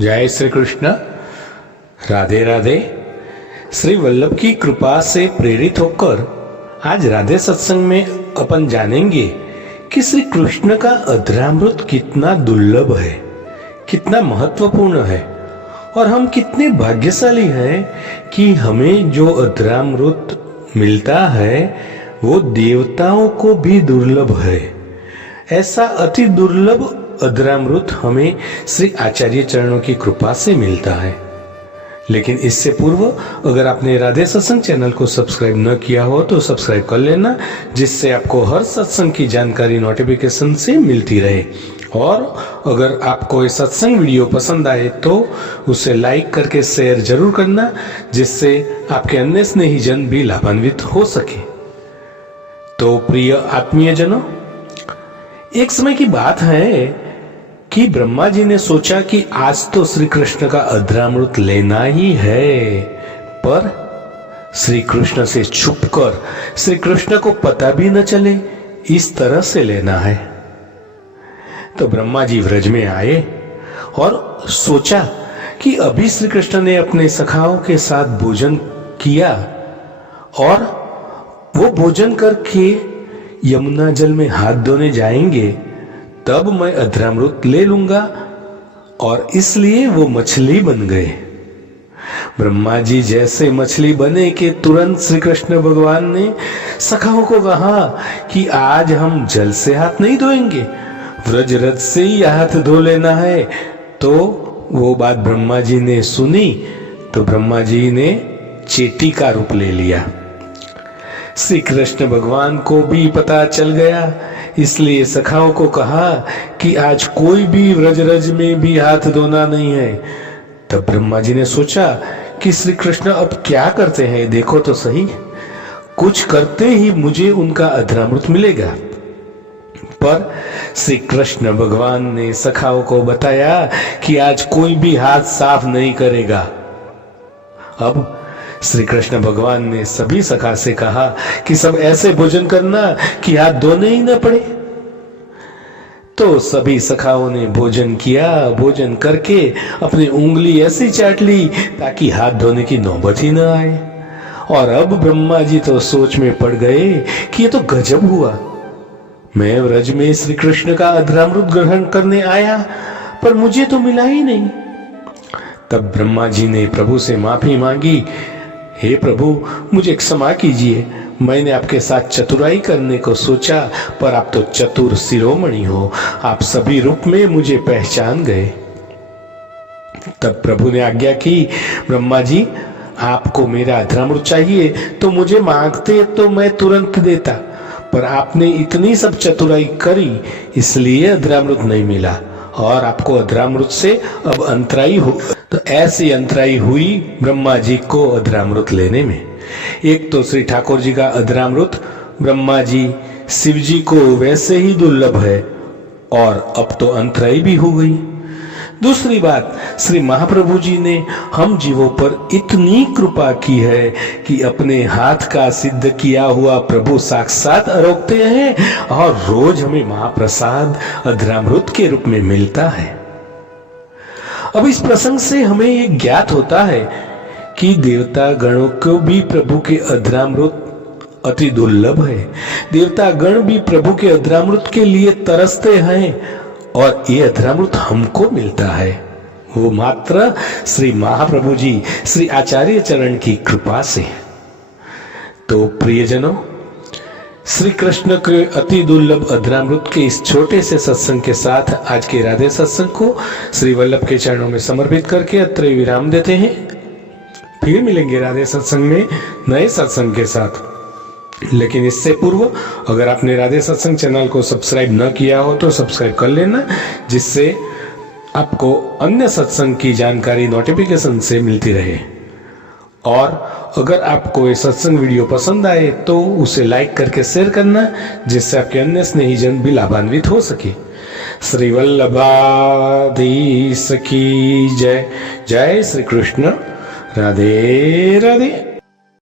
जय श्री कृष्ण। राधे राधे। श्री वल्लभ की कृपा से प्रेरित होकर आज राधे सत्संग में अपन जानेंगे कि श्री कृष्ण का अधरामृत कितना दुर्लभ है, कितना महत्वपूर्ण है और हम कितने भाग्यशाली हैं कि हमें जो अधरामृत मिलता है वो देवताओं को भी दुर्लभ है। ऐसा अति दुर्लभ अधरामृत हमें श्री आचार्य चरणों की कृपा से मिलता है। लेकिन इससे पूर्व अगर आपने राधे सत्संग चैनल को सब्सक्राइब न किया हो तो सब्सक्राइब कर लेना, जिससे आपको हर सत्संग की जानकारी नोटिफिकेशन से मिलती रहे। और अगर आपको ये सत्संग वीडियो पसंद आए तो उसे लाइक करके शेयर जरूर करना, जिससे आपके अन्य स्नेही जन भी लाभान्वित हो सके। तो प्रिय आत्मीय जनों, एक समय की बात है कि ब्रह्मा जी ने सोचा कि आज तो श्री कृष्ण का अधरामृत लेना ही है, पर श्री कृष्ण से छुपकर श्री कृष्ण को पता भी न चले, इस तरह से लेना है। तो ब्रह्मा जी व्रज में आए और सोचा कि अभी श्री कृष्ण ने अपने सखाओं के साथ भोजन किया और वो भोजन करके यमुना जल में हाथ धोने जाएंगे, तब मैं अधरामृत ले लूंगा, और इसलिए वो मछली बन गए। ब्रह्मा जी जैसे मछली बने कि तुरंत श्री कृष्ण भगवान ने सखाओं को कहा कि आज हम जल से हाथ नहीं धोएंगे, व्रज रथ से ही हाथ धो लेना है। तो वो बात ब्रह्मा जी ने सुनी तो ब्रह्मा जी ने चेटी का रूप ले लिया। श्री कृष्ण भगवान को भी पता चल गया, इसलिए सखाओं को कहा कि आज कोई भी व्रज में भी हाथ धोना नहीं है। तब ब्रह्मा जी ने सोचा कि श्री कृष्ण अब क्या करते हैं, देखो तो सही, कुछ करते ही मुझे उनका अधरामृत मिलेगा। पर श्री कृष्ण भगवान ने सखाओं को बताया कि आज कोई भी हाथ साफ नहीं करेगा। अब श्री कृष्ण भगवान ने सभी सखा से कहा कि सब ऐसे भोजन करना कि हाथ धोने ही न पड़े। तो सभी सखाओं ने भोजन किया। भोजन करके अपनी उंगली ऐसी चाट ली ताकि हाथ धोने की नौबत ही न आए। और अब ब्रह्मा जी तो सोच में पड़ गए कि ये तो गजब हुआ, मैं व्रज में श्री कृष्ण का अधरामृत ग्रहण करने आया पर मुझे तो मिला ही नहीं। तब ब्रह्मा जी ने प्रभु से माफी मांगी, हे प्रभु मुझे क्षमा कीजिए, मैंने आपके साथ चतुराई करने को सोचा, पर आप तो चतुर शिरोमणि हो, आप सभी रूप में मुझे पहचान गए। तब प्रभु ने आज्ञा की, ब्रह्मा जी आपको मेरा अधरामृत चाहिए तो मुझे मांगते तो मैं तुरंत देता, पर आपने इतनी सब चतुराई करी इसलिए अधरामृत नहीं मिला और आपको अधरामृत से अब अंतराई हो। तो ऐसी अंतराई हुई ब्रह्मा जी को अधरामृत लेने में। एक तो श्री ठाकुर जी का अधरामृत ब्रह्मा जी शिव जी को वैसे ही दुर्लभ है और अब तो अंतराई भी हो गई। दूसरी बात, श्री महाप्रभु जी ने हम जीवों पर इतनी कृपा की है कि अपने हाथ का सिद्ध किया हुआ प्रभु साक्षात आरोगते हैं और रोज हमें महाप्रसाद अधरामृत के रूप में मिलता है। अब इस प्रसंग से हमें ये ज्ञात होता है कि देवता गणों को भी प्रभु के अधरामृत अति दुर्लभ है। देवता गण भी प्रभु के अधरामृत के लिए तरसते हैं और ये अधरामृत हमको मिलता है वो मात्र श्री महाप्रभु जी श्री आचार्य चरण की कृपा से। तो प्रियजनों, श्री कृष्ण के अति दुर्लभ अधरामृत के इस छोटे से सत्संग के साथ आज के राधे सत्संग को श्री वल्लभ के चरणों में समर्पित करके अत्र विराम देते हैं। फिर मिलेंगे राधे सत्संग में नए सत्संग के साथ। लेकिन इससे पूर्व अगर आपने राधे सत्संग चैनल को सब्सक्राइब न किया हो तो सब्सक्राइब कर लेना, जिससे आपको अन्य सत्संग की जानकारी नोटिफिकेशन से मिलती रहे। और अगर आपको ये सत्संग वीडियो पसंद आए तो उसे लाइक करके शेयर करना, जिससे आपके अन्य स्नेही जन भी लाभान्वित हो सके। श्री वल्लभाधीश की जय। जय श्री कृष्ण। राधे राधे।